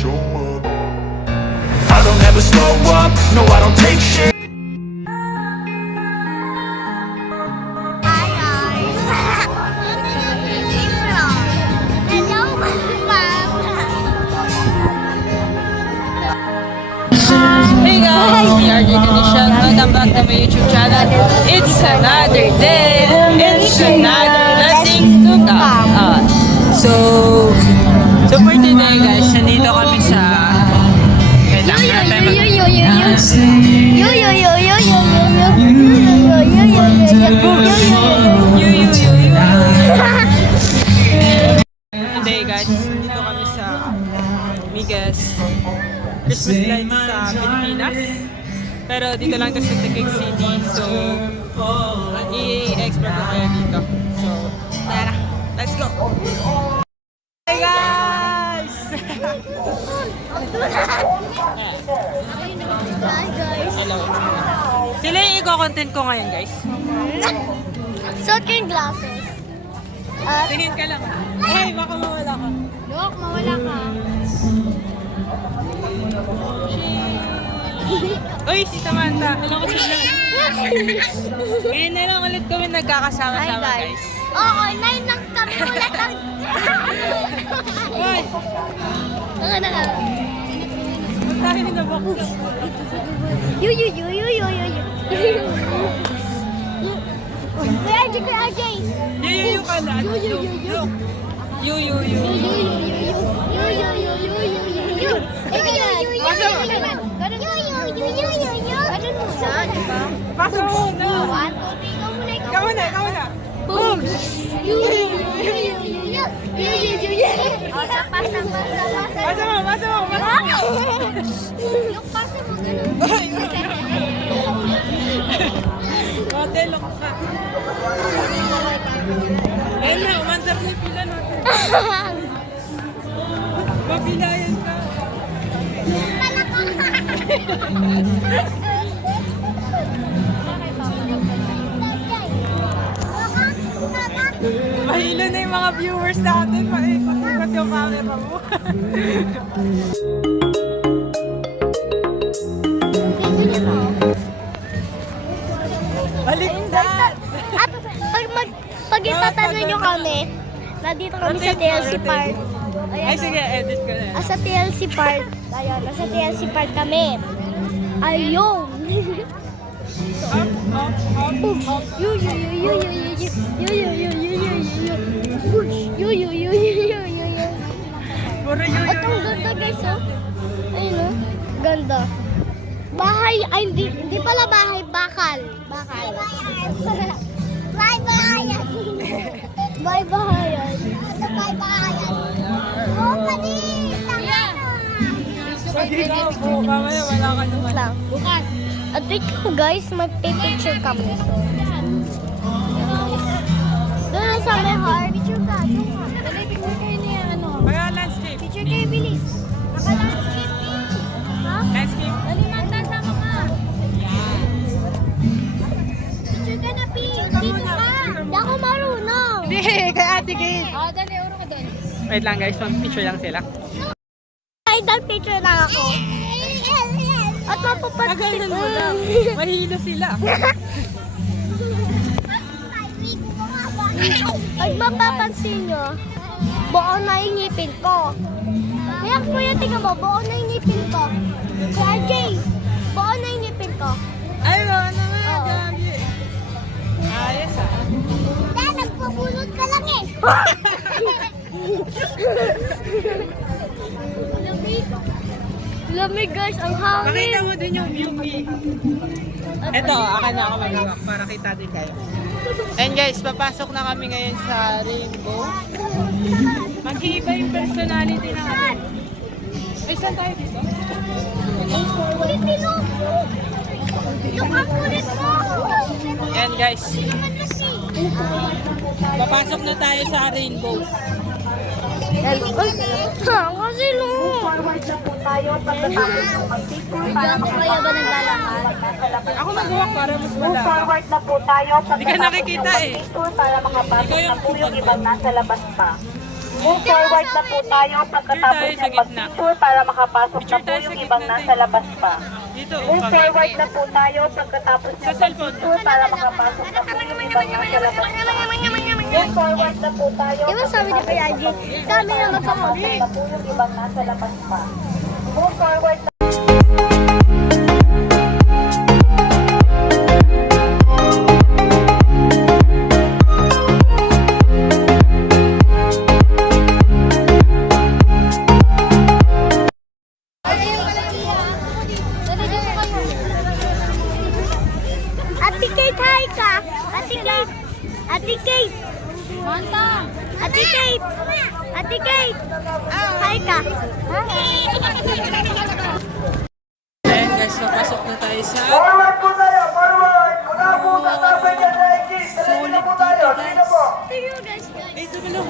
show up. I don't ever slow up, no I don't take shit. Hi guys. Hello, mom. Hey guys, we are Jake Condition. Welcome back to my YouTube channel. It's another day. It's another blessings to come. So for today guys, nandito kami sa Today guys, nandito kami sa Migas Christmas lights sa Pilipinas. Pero dito lang ito sa Taguig City. So, i-explore ko kayo dito. So, tara, let's go! Hey guys! Hi guys. Hello. Sila yung i-content ko ngayon guys. Suot ko yung glasses. Tingin ka lang. Ay, baka mawala ka. Look, mawala ka. Uy, si Samantha. Hello ko sila. Ngayon na lang ulit kami nagkakasama-sama guys. Oo, 9 lang kami ulit ang... Uy! Ano na? Magtahin na ba ko? Yu. Kuya RJ, Kuya RJ. Yung kalan. Pasok mo na. Ikaw na. Boom! Pasa mo. Yung pasa mo, ganun. Hotelok ka. Ayun na, umandar na yung pila natin. Mabilayan ka. Mahilo na yung mga viewers natin. Pakikot yung camera mo. Baliktad! At pag itatanong nyo kami, nandito kami sa TLC Park. Ay, sige, edit ko na. Sa TLC Park. Ayun, nasa TLC Park kami. Ayun! Puro At ang ganda guys, oh. Ayun, oh. Ganda. Bahay, ay hindi pala bahay, bakal. Bakal. Bye-bye. Bye-bye. Bye-bye. Oh, pati. Pag-ikaw po, mamaya wala ka naman. Lang. Bukas. At wait ko guys, mag-picture kami. So, doon sa may heart. Picture ka. Dali, picture kayo niya. Kaya landscape. Picture kayo, bilis. Naka-landscape. Ha? Landscape. Dali, magkasama ka. Picture ka na, Pink. Dito ka. Hindi ako marunong. Hindi, kay Ate Kate. Dali, uro ka doon. Wait lang guys, mag-picture lang sila. Idol picture lang ako. At mapapansin. Magalan mo daw. Mahilo sila. Pag mapapansin nyo, buo na yung ngipin ko. Kaya kuya, tingnan mo, buo na yung ngipin ko. Kuya Jay, buo na yung ngipin ko. Ay, ano nga, Oo. gabi. Ayos ah. Dahil nagpapulot ka lang eh. Lamig guys, ang hangin. Makita mo din yung view eh. Ito, akan na ako mag-iwak para kita din kayo. And guys, papasok na kami ngayon sa Rainbow. Mag-iiba yung personality ng atin. Ay, saan tayo dito? Kulit nilo. Yung ang kulit mo. And guys, papasok na tayo sa Rainbow. Kasi no. Ako kaya ba naglalakad? Ako mag-walk para mas Move malapit. forward na po tayo. Hindi ka nakikita eh. Para mga bata Ikaw yung na po yung ibang nasa labas pa. Move forward na po tayo pagkatapos Tayo sa ng gitna. mag-picture para makapasok na Picture po tayo sa yung gitna, ibang tayo. nasa labas pa. Dito, Move forward na po tayo pagkatapos Sa ng cellphone. mag-picture para makapasok na po yung ibang nasa labas pa. Move forward na po tayo Di ba sabi ni Kuya Jay, kami na magkakampi. na po yung ibang nasa labas pa. Move forward na Ate Kate, hi ka! Ate Kate! Ate Kate! Manta! Ate Kate! Ate Kate! Hi ka! Ayan guys, papasok na tayo sa Forward po tayo, forward! Mula po sa tapay niya sa exit. Diretso na po tayo, dito po. Ay, dumulong.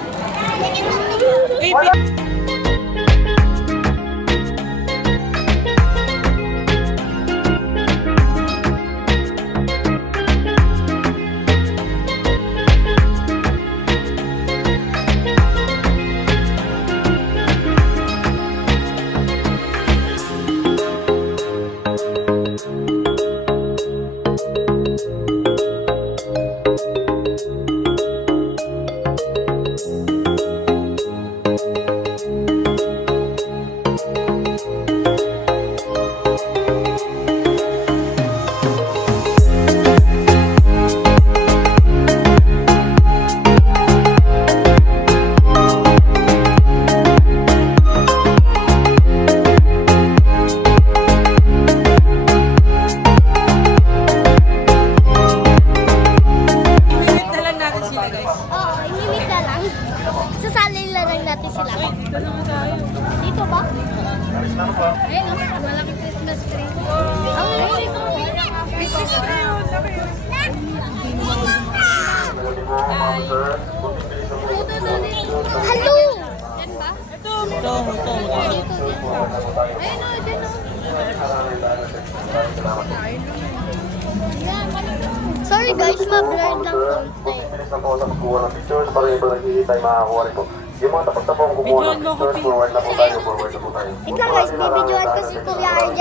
Ay, Init na lang natin sila guys. Oo, inimit na lang. Sasalin lang natin sila. Dito naman tayo. Dito ba? Ayun, oh, malaking Christmas tree. Christmas tree, oh, laki. Hello! Ito, ito. Ayun, oh, dyan, oh. Sorry guys, ma-blurred lang konti. Bilis na po sa pagkuha ng pictures para yung iba nakikita ay makakuha rin po. Yung mga tapos na po ang kumuha ng Videoan mo ako, pictures, Pete. forward na po tayo, forward na po tayo. Wait lang guys, bibidyoan ko si Kuya RJ.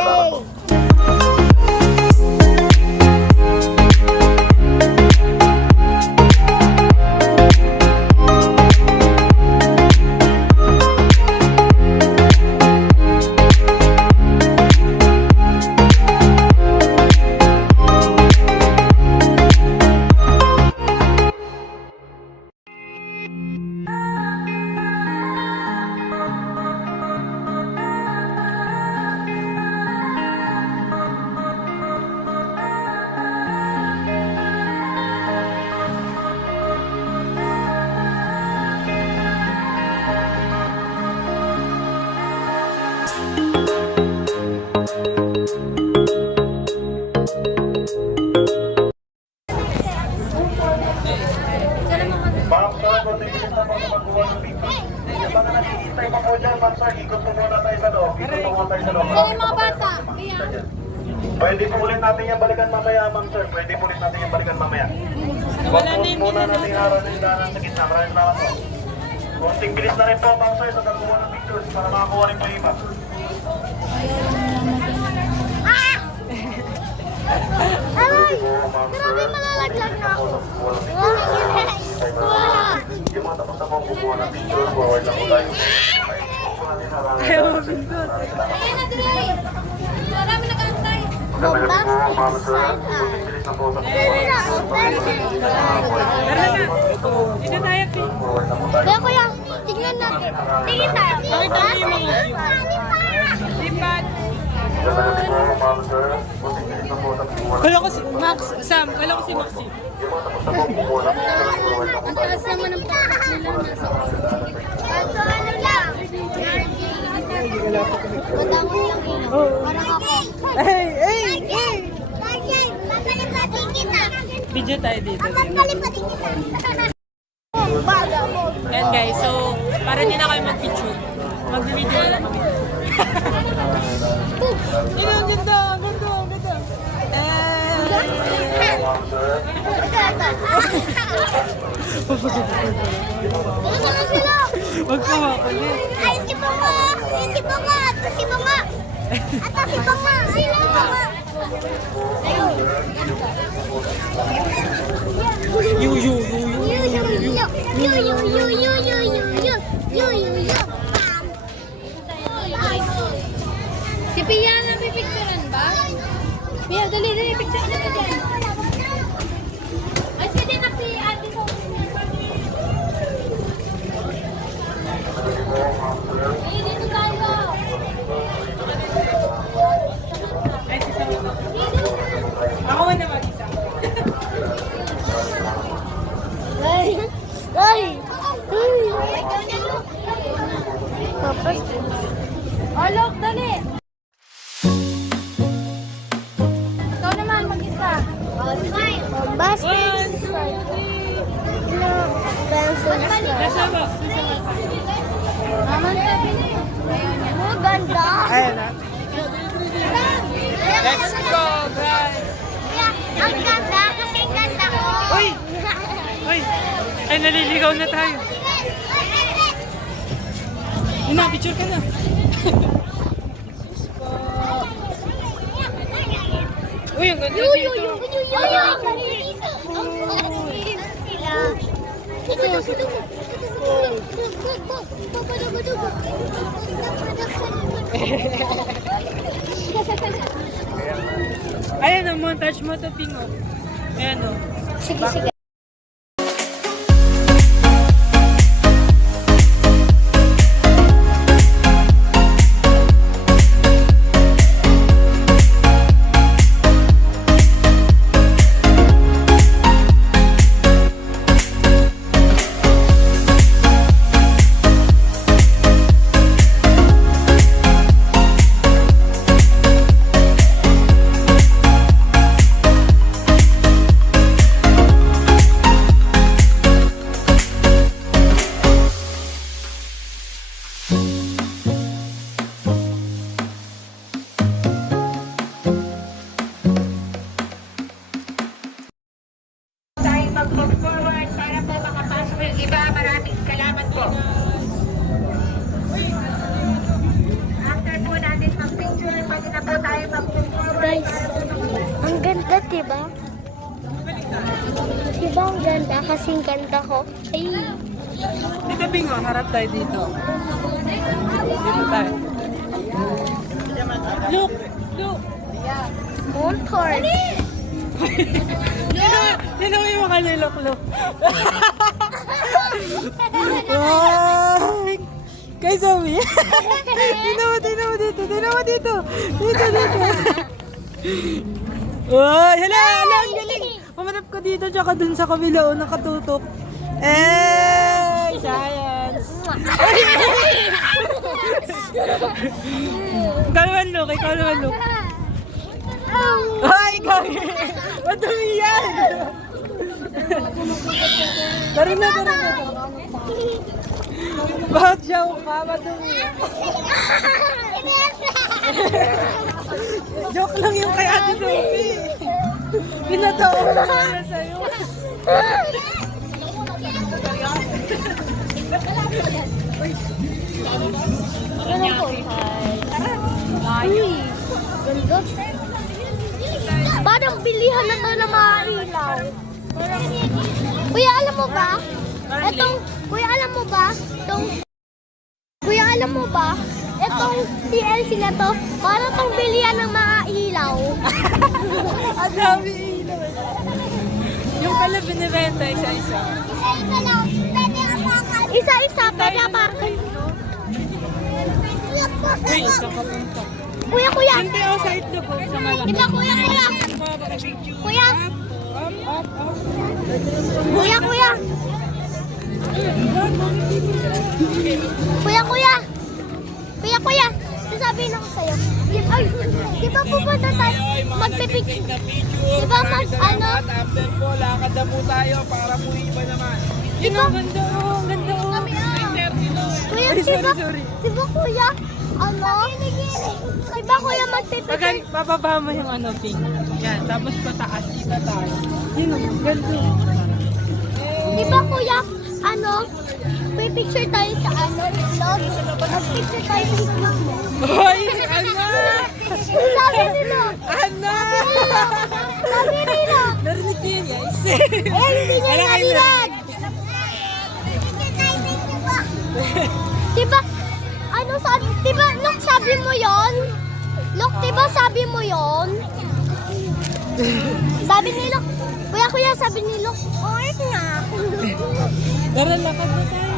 Ma'am, sir, kung bilis na po sa pagkuha ng pictures. Yung mga nakikita pa po dyan, ma'am, sir, ikot po muna tayo sa loob. Ikot po muna tayo sa loob. Mga bata, Pwede po ulit natin yung balikan mamaya, ma'am, sir. Pwede po ulit natin yung balikan mamaya. Huwag Wala po na yung muna ginagawa. natin harap ng daanan sa gitna. Maraming salamat po. Konting bilis na rin po, ma'am, sir, sa pagkuha ng pictures para makakuha rin po yung iba. Aray! Grabe malalaglag na ako. Yung mga tapos na po kumuha ng pictures, forward na po tayo. Ayaw mabindot. Ayan na, Dre! Marami nag-antay. Magandang gabi po, ma'am, sir. Konting bilis na po sa pagkuha ng pictures para makakuha rin po yung iba. Tara na. Dito tayo, Pete. Forward na po tayo. Kaya kuya, tignan natin. Tingin tayo. Pakita mo yung mga lipat. Magandang gabi po, ma'am, sir. Konting bilis na po sa pagkuha ng Kala ko si Max. Sam, kala ko si Maxi. yung mga tapos na po kumuha ng pictures, forward na po tayo. naman ang pagkat nila. Kaso ano lang? Matangos lang yun. Parang ako. Hey, hey! Bakit? Papalipatin kita. Video tayo dito. Papalipatin kita. Baga mo. Yan guys, so para hindi na kayo mag-picture. Mag-video lang kami. Ito, ang ganda, ang ganda, ang ganda. Ano sila? Huwag ka makulit. Ay, si Bunga! Si Bunga! Ito si Bunga! Ito si Bunga! Sino si Bunga? Ayun. Yu. Yu. Si Pia na pipicturean ba? Pia, dali, picture na ka dyan. Ay, sige na si ate ko. Ay, dito tayo. Ay, si Sam. Ako na mag-isa. Ay! Ay! Tapos, Alok, dali. Ikaw naman, mag-isa. basket. Nasa ba? Naman, tabi. Oh, ganda. Ayan na. Let's go, guys! Ang ganda kasi ang ganda ko. Uy! Uy! Ay, naliligaw na tayo. Yun na, picture ka na. Uy, ang ganda dito. Ayan ang montage mo to, Pingo. Ayan o. Sige, sige. Tayo mag-move forward para po makapasok yung iba. Maraming salamat po. After po natin mag-picture, pwede na po tayo mag-move forward. Guys, ang ganda, diba? Diba ang ganda? Kasi ang ganda ko. Ay, Dito, Pingo. Harap tayo dito. Dito tayo. Look! Look! motor. Sino mo yung makalilok-lok? Ay! Kay Zoe! Tingnan mo dito! Tingnan mo dito! Dito! Uy! Hala! Ang galing! Pumanap ka dito tsaka dun sa kabila o nakatutok. Eh! Science! Ikaw naman, Luke! Ikaw naman, Luke! Ay! Ikaw! Madumi yan! Tara na! Bakit siya ka? Madumi yan! Joke lang yung kay Ate Sophie. Pinataon ko na sa'yo. Ano po? Uy, ganda. Parang bilihan na to na mga ilaw. Kuya, alam mo ba? Kuya, alam mo ba? Itong TLC na to, parang tong bilihan ng mga ilaw. Ang dami ilaw. Yung pala binibenta isa-isa. Isa-isa, pwede pa. Uy, saan ka punta? Kuya. Hindi ako sa itlog ko. Sa malaki. Diba, kuya. Kuya. Kuya. Sasabihin ako sa'yo. Ay, di ba pupunta tayo? Magpipicture. Di ba ano? After po, lakad na po tayo para po iba naman. Di ba? Ang ganda oh. Kuya, Ay, di ba? sorry. Di ba, kuya? Ano? Di ba, kuya, magpipicture? Bababa mo yung ano, pink. Yan, tapos pataas, kita tayo. Yun, ang ganda. Di ba, kuya? Ano? May picture tayo sa ano, vlog. Mag-picture tayo sa vlog mo. Hoy, ano? Sabi nila. Ano? Sabi nila. Narinig niyo yun, guys. Hindi niya Wala kayo narinig. Diba, ano sabi, diba, Lok, sabi mo yon? Lok, diba sabi mo yon? Sabi ni Lok, kuya, sabi ni Lok, oy nga. Tara, lakad na tayo.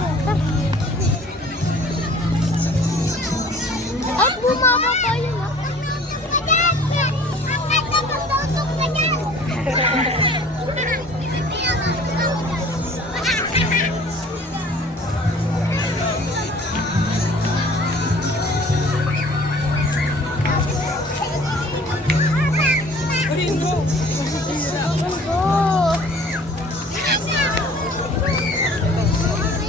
At bumaba tayo na. Ringo. Oh.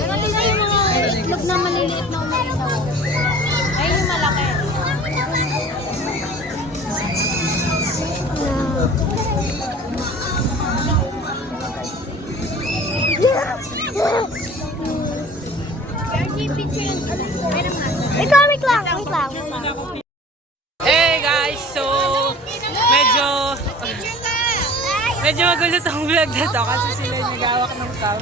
Tingnan yung mga itlog na maliliit na umalindaw. Ay, yung malaki. Wait lang. Hey guys, so medyo magulo tong vlog na to kasi sila yung nagawak ng cam.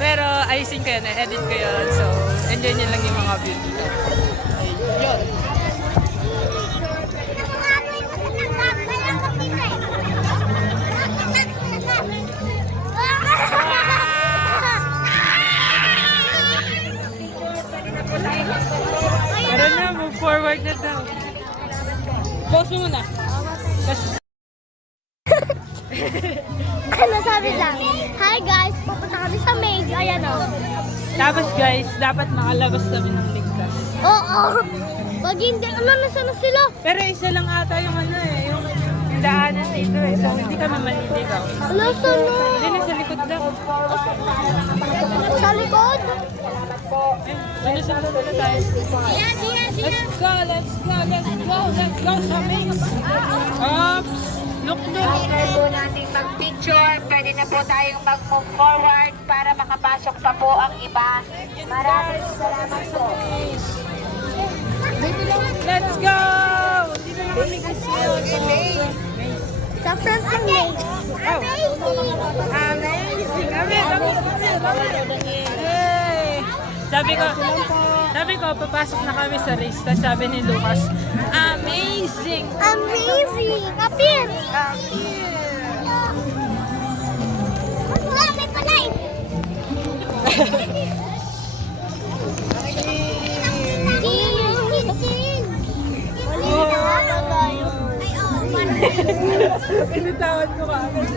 Pero ayusin ko yan, edit ko yun. So, enjoy nyo lang yung mga view dito. Ayun. Tara na, move forward na daw. Pause mo muna. Ano sabi lang? Hi guys, pupunta kami sa maze. Ayan o. Tapos guys, dapat makalabas kami ng ligtas. Oo. Pag hindi, nasaan na sila? Pero isa lang ata yung ano eh, yung daanan dito eh. So hindi kami maliligaw. Nasaan na? Hindi na sa likod lang. Sa likod? Ano sa likod na tayo? Let's go sa maze. Oops! Look na! After po natin mag-picture, pwede na po tayong mag-move forward para makapasok pa po ang iba. Maraming salamat po. Let's go! Dito na kami kasi. Sa front ng maze. Amazing! Hey! Sabi ko, papasok na kami sa race. Tapos sabi ni Lucas, amazing! Amazing! Kapir! Wala, may palay! Pinitawan ko ka agad.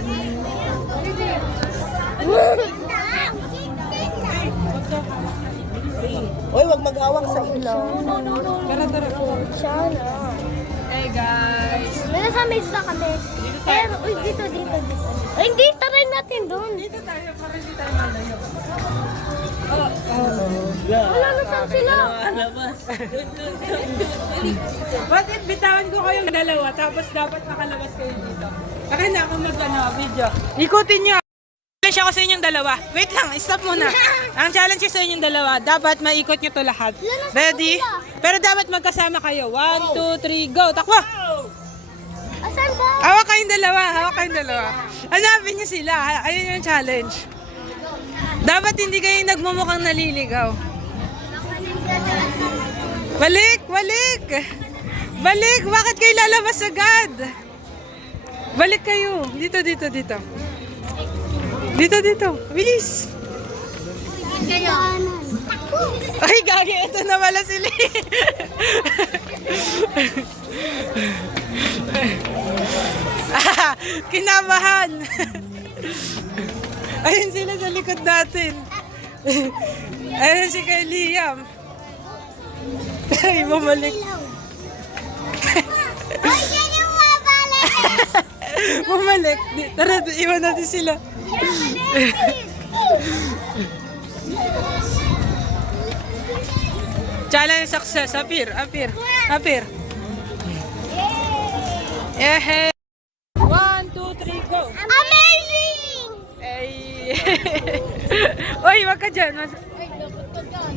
Hoy, wag mag-awak sa ilaw. Tara. Sana. Hey guys! May nasa maze na kami. Pero, uy, dito. Ay, hindi, taray natin doon. Dito tayo para hindi tayo malayo. Wala na saan sila. What if bitawan ko kayong dalawa tapos dapat makalabas kayo dito? Akin na ako video. Ikutin nyo. Challenge ako sa inyong dalawa. Wait lang, stop muna. Ang challenge ko sa inyong dalawa, dapat maikot nyo to lahat. Ready? Pero dapat magkasama kayo. 1, 2, 3, go! Takbo! Asan ba? Hawak kayong dalawa. Hanapin nyo sila. Ayun yung challenge. Dapat hindi kayo nagmumukhang naliligaw. Balik! Bakit kayo lalabas agad? Balik kayo. Dito. Dito. Bilis! Ay, gagi. Ito na wala sila. Kinabahan. Ayun sila sa likod natin. Ayun si kay Liam. Ay, bumalik. Ay, yan yung mabalik! Bumalik. Tara, iwan natin sila. Challenge success. Apir. Yeah. 1, 2, 3, go. Amazing! Ay. Uy, wag ka dyan. Ay, dapat ka dyan.